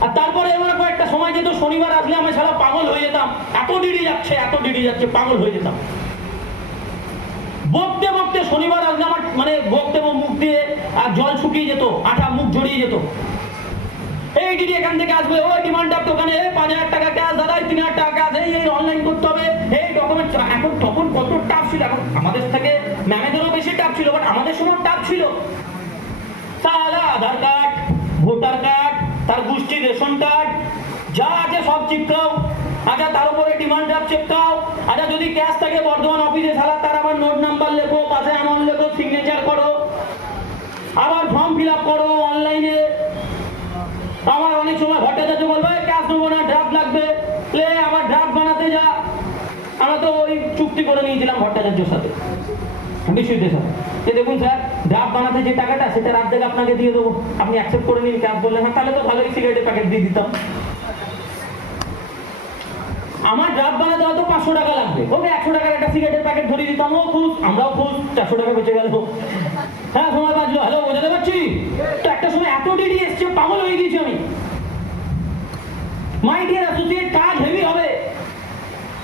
আর তারপরে এমন একটা সময় যেত শনিবার আসলে আমি সারা পাগল হয়ে যেতাম, এত ডিডি যাচ্ছে, পাগল হয়ে যেতাম। বকতে শনিবার আসলে আমার মানে বকতে মুখ দিয়ে আর জল শুকিয়ে যেত, আঠা মুখ জড়িয়ে যেত। এই ডিডি এখান থেকে আসবে, ওই ডিমান্ডার দোকানে 5,000 টাকা ক্যাশ, দাদা 3,000 টাকা ক্যাশ, এই অনলাইন করতে হবে, এই ডকুমেন্ট। এখন তখন কত টাফ ছিল, এখন আমাদের থেকে ম্যানেজারও বেশি টাফ ছিল, বাট আমাদের সময় টাফ ছিল। সালা আধার কার্ড, ভোটার কার্ড, তার গোষ্ঠীর রেশন কার্ড যা আছে সব চিপকাও। আচ্ছা তার উপরে ডিমান্ড ড্রাফট চিপকাও। আচ্ছা যদি ক্যাশ থাকে বর্ধমান অফিসে সালা তার আবার নোট নাম্বার লেখো, পাশে অ্যামাউন্ট লেখো, সিগনেচার করো, আবার ফর্ম ফিল আপ করো অনলাইনে। আমার অনেক সময় ভট্টাচার্য বলবে ক্যাশ নেবো না, ড্রাফট লাগবে, আবার ড্রাফট বানাতে যা। আমরা তো ওই চুক্তি করে নিয়েছিলাম ভট্টাচার্যের সাথে, বিশ্বজিতের সাথে, যে দেখুন স্যার ড্রাফট বানাতে যে টাকাটা সেটা অর্ধেক আপনাকে দিয়ে দেবো, আপনি অ্যাকসেপ্ট করে নিন। ক্যাশ বললেন হ্যাঁ, তাহলে তো ভালোই সিগারেটের প্যাকেট দিয়ে দিতাম। আমার ড্রাফট বানাতে হয়তো 500 টাকা লাগবে, ওকে 100 টাকার একটা সিগারেটের প্যাকেট ধরিয়ে দিতাম, ও খুশ, আমরাও খুশ, 400 টাকা বেঁচে গেল। হ্যাঁ সময় বাঁচলো। হ্যালো, বোঝাতে পারছি তো? একটা সময় এত ডিডি এসছে, পাগল হয়ে গেছি আমি। মাই ডিয়ার অ্যাসোসিয়েট, কাজ হেভি হবে,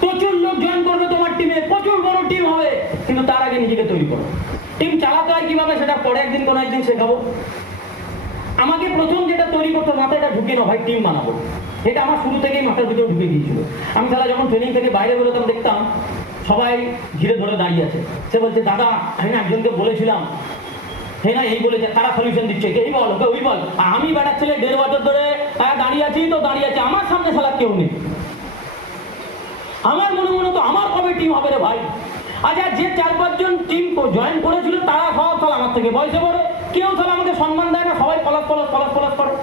প্রচুর লোক জয়েন করবে তোমার টিমে, প্রচুর বড় টিম হবে, কিন্তু তার আগে নিজেকে তৈরি করো। টিম চালাতে হয় কিভাবে সেটা পরে একদিন কোনো একদিন শেখাবো। আমাকে প্রথম যেটা তৈরি করতে মাথায় এটা ঢুকে না ভাই, টিম বানাবো। এটা আমার শুরু থেকেই মাথার ভিতরে ঢুকে গিয়েছিল। আমি তাহলে যখন ট্রেনিং থেকে বাইরে বেরোতাম দেখতাম সবাই ঘিরে ধরে দাঁড়িয়ে আছে। সে বলছে দাদা আমি না একজনকে বলেছিলাম, হ্যাঁ না এই বলেছে, তারা সলিউশন দিচ্ছে, এই বল ওকে ওই বল। আর আমি বেটার ছেলে 1.5 বছর ধরে দাঁড়িয়ে আছি, আমার সামনে শালা কেউ নেই। আমার মনে তো আমার কবে টিম হবে রে ভাই। আচ্ছা যে 4-5 জন টিম জয়েন করেছিল তারা সব আমার থেকে বয়সে বড়, কেউ তাহলে আমাকে সম্মান দেয় না, সবাই পলাশ করে।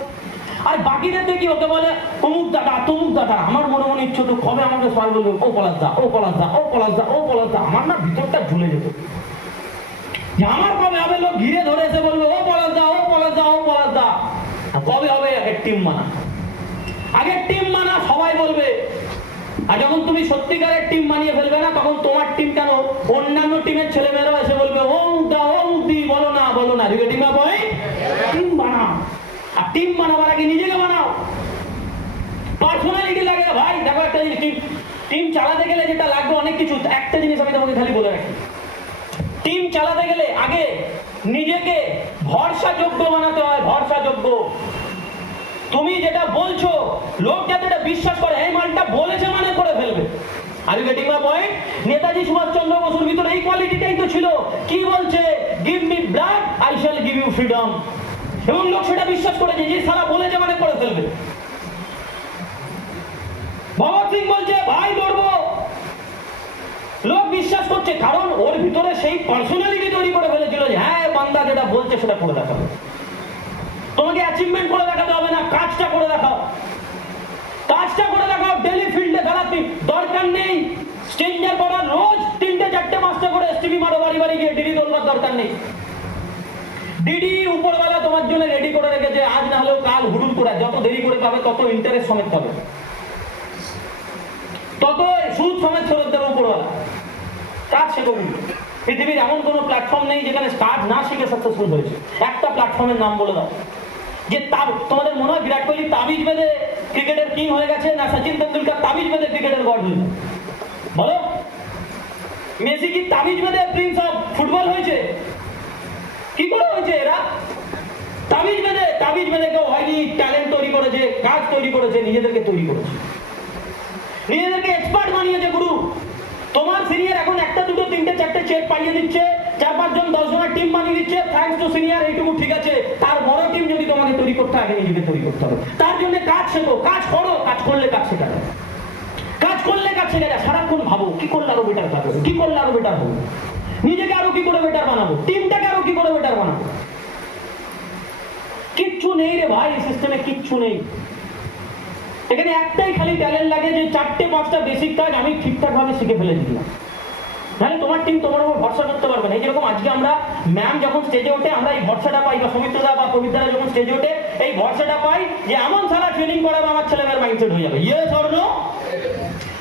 আর বাকিদের দেখি ওকে বলে অমুক দাদা তমুক দাদা। আমার মনে ইচ্ছে তো কবে আমাকে সবাই বলবে ও পলাশ দা। আমার না ভিতরটা ঝুলে যেত যে আমার কবে হবে লোক ঘিরে ধরে এসে বলবে ও পলাশ দা। কবে হবে আগের টিম মানা সবাই বলবে। আর যখন তুমি সত্যিকারের টিম বানিয়ে ফেলবে না, তখন তোমার টিম কেন অন্যান্য টিমের ছেলেমেয়েরাও এসে বলবে ও মুখ দি মোদি বলো না, are you getting my point? Team বানাও, আর টিম বানাবার আগে নিজেকে বানাও। পার্সোনালিটি লাগে ভাই। দেখো একটা জিনিস, টিম চালাতে গেলে যেটা লাগবে অনেক কিছু, একটা জিনিস আমি তোমাকে খালি বলে রাখি, টিম চালাতে গেলে আগে নিজেকে ভরসাযোগ্য বানাতে হয়, ভরসাযোগ্য। তুমি যেটা বলছো লোক যাতে এটা বিশ্বাস করে, এই মালটা বলেছে মানে করে ফেলবে। Are you getting my point? Netaji Subhash Chandra বসুর ভিতরে এই কোয়ালিটিটাই তো ছিল। কি বলছে? Give me blood, I shall give you freedom. এবং লোক সেটা বিশ্বাস করেছে, যে সারা বলেছে মানে করে ফেলবে। ভগৎ সিং বলছে ভাই লড়বো, লোক বিশ্বাস করছে, কারণ ওর ভিতরে সেই পার্সোনালিটি তৈরি করে ফেলেছিল যে হ্যাঁ বান্দা যেটা বলছে সেটা করে দেখাবে। তোমাকে অ্যাচিভমেন্ট করে দেখাতে হবে না, কাজটা করে দেখাও, কাজটা করে দেখাও। ডেলি ফিল্ডে খেলাতে দরকার নেই স্ট্রেঞ্জার করার, রোজ 3টে 4টে 5টা করে এসটিভি মারো বাড়ি বাড়ি গিয়ে, ডিডি তোলবার দরকার নেই। ডিডি উপরবেলা তোমার জন্য রেডি করে রেখেছে, আজ না হলেও কাল হুড়ুল করে, যত দেরি করে পাবে তত ইন্টারেস্ট সমেত পাবে, তত সুদ সমেত ফেরত দেবে উপরবেলা। কাজ শেখো। পৃথিবীর এমন কোনো প্ল্যাটফর্ম নেই যেখানে কাজ না শিখে সাকসেসফুল হয়েছে। একটা প্ল্যাটফর্মের নাম বলে দাও, যে তোমাদের মনে হয় বিরাট কোহলি তাবিজ বেঁধে ক্রিকেটের কিং হয়ে গেছে, না সচিন তেন্ডুলকার তাবিজ বেঁধে ক্রিকেটের গড হয়েছে? বলো, মেসি কি তাবিজ বেঁধে প্রিন্স অফ ফুটবল হয়েছে? কি করে হয়েছে? এরা তাবিজ বেঁধে কেউ হয়নি। ট্যালেন্ট তৈরি করেছে, কাজ তৈরি করেছে, নিজেদেরকে তৈরি করেছে, নিজেদেরকে এক্সপার্ট বানিয়েছে গুরু। তোমার সিনিয়র এখন 1টা 2টো 3টে 4টে চেক পাইয়ে দিচ্ছে, 4-5 জন 10 জনের টিম বানিয়ে দিচ্ছে, থ্যাঙ্কস টু সিনিয়র, এইটুকু ঠিক আছে। তার বড় টিম যদি তোমাকে তৈরি করতে আগে নিজেকে তৈরি করতে হবে। তার জন্য কাজ শেখো, কাজ করো, কাজ করলে কাজ শেখা যায়, কাজ করলে কাজ শেখা যায়। সারাক্ষণ ভাবো কি করলে আরো বেটার কাজ হবে, কি করলে আরো বেটার হবে, নিজেকে আরো কি করে বেটার বানাবো, টিমটাকে আরো কি করে বেটার বানাবো। কিচ্ছু নেই রে ভাই, সিস্টেমে কিচ্ছু নেই। এখানে একটাই খালি ট্যালেন্ট লাগে, যে 4টে 5টা বেসিক কাজ আমি ঠিকঠাক ভাবে শিখে ফেলেছি না, তাহলে তোমার টিম তোমার উপর ভরসা করতে পারবে না। এই যেরকম আজকে আমরা ম্যাম যখন স্টেজে ওঠে আমরা এই ভরসাটা পাই, বা সৌমিত্রদা বা পবিত্রদা যখন স্টেজে ওঠে এই ভরসাটা পাই, যে এমন সারা ট্রেনিং করাবে আমার ছেলেমেয়ের মাইন্ডসেট হয়ে যাবে। ইয়ে স্বর্ণ,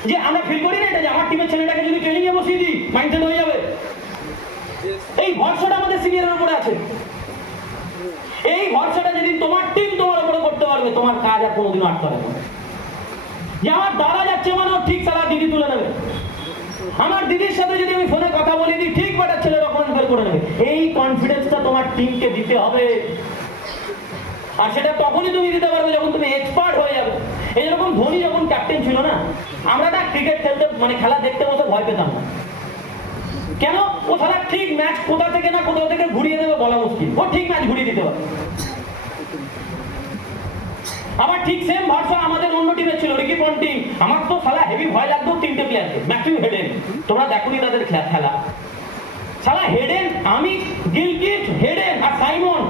যে আমরা ফিল করি না এটা, যে আমার টিমের ছেলেটাকে যদি ট্রেনিং এ বসিয়ে দিই মাইন্ডসেট হয়ে যাবে। এই ভরসাটা আমাদের সিনিয়রের উপরে আছে। এই ভরসাটা যেদিন তোমার টিম তোমার উপরে করতে পারবে, তোমার কাজ আর কোনোদিনও আটকাবে না। যে আমার দাদা যাচ্ছে মানে ঠিক সারা দিদি তুলে নেবে, আমার দিদির সাথে যদি আমি ফোনে কথা বলি দিই ঠিক বেটার ছেলে ডকুমেন্ট বের করে নেবে। এই কনফিডেন্সটা তোমার টিমকে দিতে হবে, আর সেটা তখনই তুমি দিতে পারবে যখন তুমি এক্সপার্ট হয়ে যাবে। এইরকম ধোনি যখন ক্যাপ্টেন ছিল না, আমরা না ক্রিকেট খেলতে মানে খেলা দেখতে বসে ভয় পেতাম না। কেন? ও সারা ঠিক ম্যাচ কোথা থেকে না কোথা থেকে ঘুরিয়ে দেবে বলা মুশকিল, ও ঠিক ম্যাচ ঘুরিয়ে দিতে পারে। আবার ঠিক সেম ভার্সন আমাদের অন্য টিমের ছিল, রিকি পন্টিং। আমার তো সালা হেভি ভয় লাগতো 3টে প্লেয়ারকে। ম্যাথিউ হেডেন, তোমরা দেখোনি তাদের খেলা, সালা হেডেন, আমি, গিলক্রিস্ট, হেডেন আর সাইমন,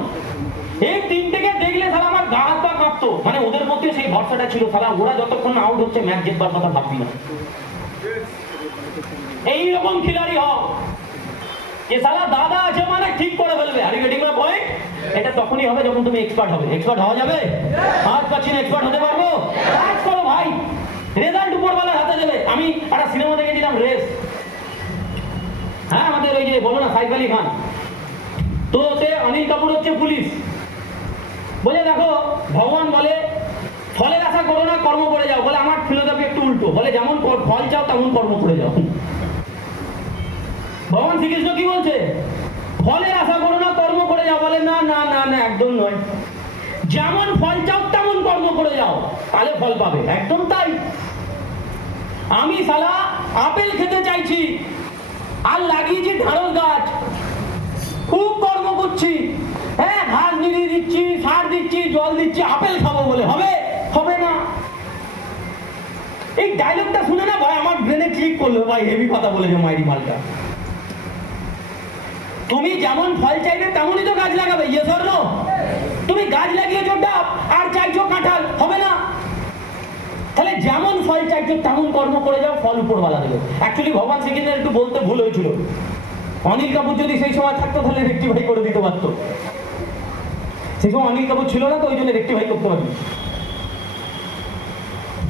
এই 3টেকে দেখলে সালা আমার গা হাত পা কাঁপতো। মানে ওদের মধ্যে সেই ভরসাটা ছিল, সালা ওরা যতক্ষণ আউট হচ্ছে ম্যাচ জিতবার কথা ভাববি না। এইরকম খিলাড়ি হও, যে সালা দাদা আছে মানে ঠিক করে ফেলবে। Are you getting my point? এটা তখনই হবে যখন তুমি এক্সপার্ট হবে। এক্সপার্ট হওয়া যাবে? আজ পাচ্ছি না, এক্সপার্ট হতে পারবো? কাজ করো ভাই, রেজাল্ট উপরবেলার হাতে দেবে। আমি একটা সিনেমা দেখেছিলাম রেস, হ্যাঁ আমাদের ওই যে বলো না সাইফ আলী খান, তো ওতে অনিল কাপুর হচ্ছে পুলিশ। বলে দেখো ভগবান বলে ফলের আশা করো না, কর্ম করে যাও। বলে আমার ফিলোসফি একটু উল্টো, বলে যেমন ফল চাও তেমন কর্ম করে যাও। ভগবান শ্রীকৃষ্ণ কি বলছে? ফলের আশা করো না, কর্ম করে যাও। বলে না না না না, একদম নয়, যেমন ফল চাও তেমন কর্ম করে যাও, তাহলে ফল পাবে। একদম তাই। আমি শালা আপেল খেতে চাইছি আর লাগিয়েছি ঢাঁড়স গাছ, খুব কর্ম করছি, হ্যাঁ ঘাস নিড়িয়ে দিচ্ছি, সার দিচ্ছি, জল দিচ্ছি, আপেল খাবো বলে হবে? হবে না। এই ডায়লগটা শুনে না ভাই আমার ব্রেনে ক্লিক করলো, ভাই হেভি কথা বলেছে মাইরি মালটা। তুমি যেমন ফল চাইবে তেমনই তো গাছ লাগাবে। ইয়ে স্বর্ণ, তুমি গাছ লাগিয়েছো ডাব আর চাইছো কাঁঠাল, হবে না। তাহলে যেমন ফল চাইছো তেমন কর্ম করে যাও, ফল উপরওয়ালা দেবে। অ্যাকচুয়ালি ভগবান শ্রীকৃষ্ণের একটু বলতে ভুল হয়েছিল, অনিল কাপুর যদি সেই সময় থাকতো তাহলে রেক্টিফাই করে দিতে পারতো। সেই সময় অনিল কাপুর ছিল না, তো ওই জন্য রেক্টিফাই করতে পারবে।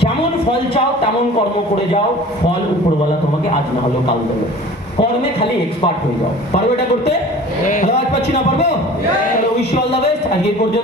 যেমন ফল চাও তেমন কর্ম করে যাও, ফল উপরওয়ালা তোমাকে আজ না হলেও কাল দেবে। কর্মে খালি এক্সপার্ট হয়ে যাও। পারবো এটা করতে? আওয়াজ পাচ্ছি না, পারবো? Wish you all the best. আজকে এই পর্যন্ত।